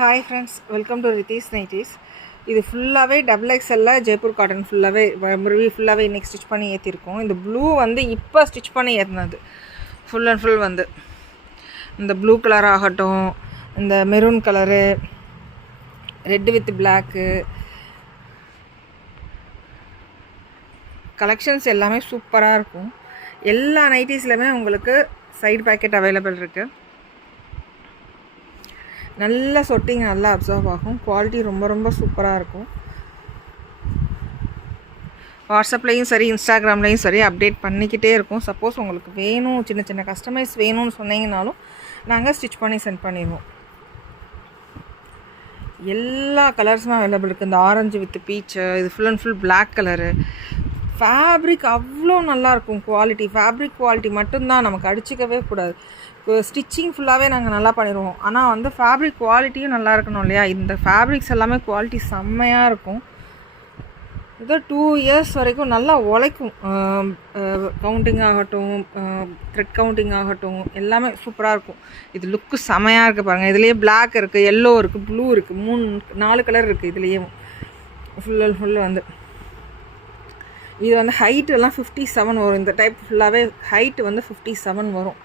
Hi friends, welcome to Ritheesh nighties. இது ஃபுல்லாகவே XXL Jaipur cotton ஃபுல்லாகவே ஃபுல்லாகவே இன்றைக்கி ஸ்டிச் பண்ணி ஏற்றிருக்கோம். இந்த ப்ளூ வந்து இப்போ ஸ்டிச் பண்ணி ஏற்றினது ஃபுல் அண்ட் ஃபுல் வந்து இந்த ப்ளூ கலர் ஆகட்டும், இந்த maroon colour, red with block collections எல்லாமே சூப்பராக இருக்கும். எல்லா நைட்டீஸ்லையுமே உங்களுக்கு சைடு பேக்கெட் அவைலபிள் இருக்குது. நல்ல சொட்டிங் நல்லா அப்சர்வ் ஆகும். குவாலிட்டி ரொம்ப சூப்பராக இருக்கும். வாட்ஸ்அப்லேயும் சரி, இன்ஸ்டாகிராம்லேயும் சரி அப்டேட் பண்ணிக்கிட்டே இருக்கும். சப்போஸ் உங்களுக்கு வேணும், சின்ன சின்ன கஸ்டமைஸ் வேணும்னு சொன்னீங்கனாலும் நாங்கள் ஸ்டிச் பண்ணி சென்ட் பண்ணிடுவோம். எல்லா கலர்ஸுமே அவைலபிள் இருக்குது. இந்த ஆரஞ்சு வித் பீச்சு, இது full and full black colour. Fabric அவ்வளோ நல்லாயிருக்கும். ஃபேப்ரிக் குவாலிட்டி மட்டும்தான், நமக்கு அடிச்சிக்கவே கூடாது. ஸ்டிச்சிங் ஃபுல்லாகவே நாங்கள் நல்லா பண்ணிடுவோம். ஆனால் வந்து ஃபேப்ரிக் குவாலிட்டியும் நல்லா இருக்கணும் இல்லையா? இந்த ஃபேப்ரிக்ஸ் எல்லாமே குவாலிட்டி செம்மையாக இருக்கும். இதோ 2 இயர்ஸ் வரைக்கும் நல்லா உழைக்கும். கவுண்டிங் ஆகட்டும், த்ரெட் கவுண்டிங் ஆகட்டும், எல்லாமே சூப்பராக இருக்கும். இது லுக்கு செம்மையாக இருக்குது பாருங்கள். இதுலேயே பிளாக் இருக்குது, எல்லோ இருக்குது, ப்ளூ இருக்குது, 4 கலர் இருக்குது. இதுலேயே ஃபுல் வந்து இது வந்து ஹைட் எல்லாம் 57 வரும். இந்த டைப் ஃபுல்லாகவே ஹைட்டு வந்து 57 வரும்.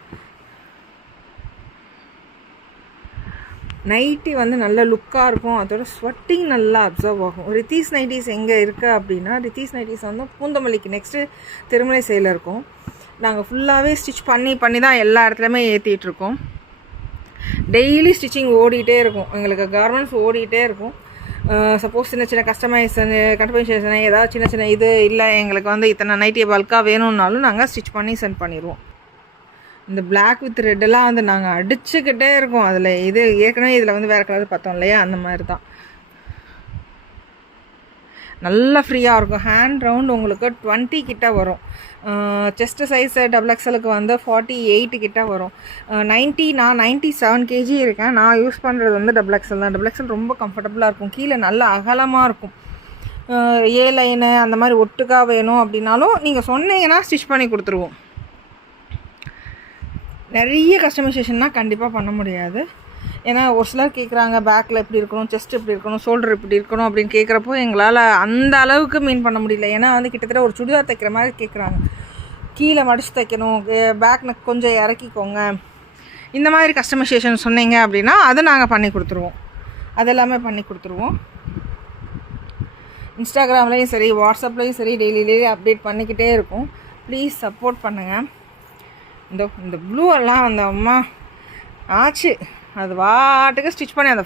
நைட்டி வந்து நல்ல லுக்காக இருக்கும். அதோட ஸ்வெட்டிங் நல்லா அப்சர்வ் ஆகும். ரித்தீஸ் நைட்டீஸ் எங்கே இருக்குது அப்படின்னா, ரித்தீஸ் நைட்டீஸ் வந்து பூந்தமல்லிக்கு நெக்ஸ்ட்டு திருமலை சைடில் இருக்கும். நாங்கள் ஃபுல்லாகவே ஸ்டிச் பண்ணி தான் எல்லா இடத்துலையுமே ஏற்றிட்டுருக்கோம். டெய்லி ஸ்டிச்சிங் ஓடிட்டே இருக்கும். எங்களுக்கு கார்மெண்ட்ஸ் ஓடிட்டே இருக்கும். சப்போஸ் சின்ன கஸ்டமைசேஷன் ஏதாவது சின்ன இது இல்லை, எங்களுக்கு வந்து இத்தனை நைட்டியை பல்காக வேணும்னாலும் நாங்கள் ஸ்டிச் பண்ணி சென்ட் பண்ணிடுவோம். இந்த பிளாக் வித் ரெட்டெல்லாம் வந்து நாங்கள் அடிச்சுக்கிட்டே இருக்கோம். அதில் இது ஏற்கனவே இதில் வந்து வேறு கலர் பார்த்தோம் இல்லையா, அந்த மாதிரி தான். நல்லா ஃப்ரீயாக இருக்கும். ஹேண்ட் ரவுண்ட் உங்களுக்கு 20 கிட்ட வரும். செஸ்ட்டு சைஸ் XXLக்கு வந்து 48 கிட்ட வரும். நான் 97 kg இருக்கேன். நான் யூஸ் பண்ணுறது வந்து XXL தான். XXL ரொம்ப கம்ஃபர்டபுளாக இருக்கும். கீழே நல்லா அகலமாக இருக்கும். ஏ லைனு அந்த மாதிரி ஒட்டுக்கா வேணும் அப்படின்னாலும் நீங்கள் சொன்னீங்கன்னா ஸ்டிச் பண்ணி கொடுத்துருவோம். நிறைய கஸ்டமைசேஷன்னால் கண்டிப்பாக பண்ண முடியாது. ஏன்னா ஒரு சிலர் கேட்குறாங்க, பேக்கில் எப்படி இருக்கணும், செஸ்ட் எப்படி இருக்கணும், ஷோல்டர் எப்படி இருக்கணும் அப்படின்னு கேட்குறப்போ எங்களால் அந்த அளவுக்கு மீன் பண்ண முடியல. ஏன்னா வந்து கிட்டத்தட்ட ஒரு சுடிதார் தைக்கிற மாதிரி கேட்குறாங்க. கீழே மடித்து தைக்கணும், பேக் நெக் கொஞ்சம் இறக்கிக்கோங்க, இந்த மாதிரி கஸ்டமைசேஷன் சொன்னீங்க அப்படின்னா அதை நாங்கள் பண்ணி கொடுத்துருவோம். அதெல்லாமே பண்ணி கொடுத்துருவோம். இன்ஸ்டாகிராம்லேயும் சரி, வாட்ஸ்அப்லேயும் சரி டெய்லி அப்டேட் பண்ணிக்கிட்டே இருக்கும். ப்ளீஸ் சப்போர்ட் பண்ணுங்கள். இந்த ப்ளூ எல்லாம் அந்த அம்மா ஆச்சு, அது வாட்டுக்கு ஸ்டிச் பண்ணி அந்த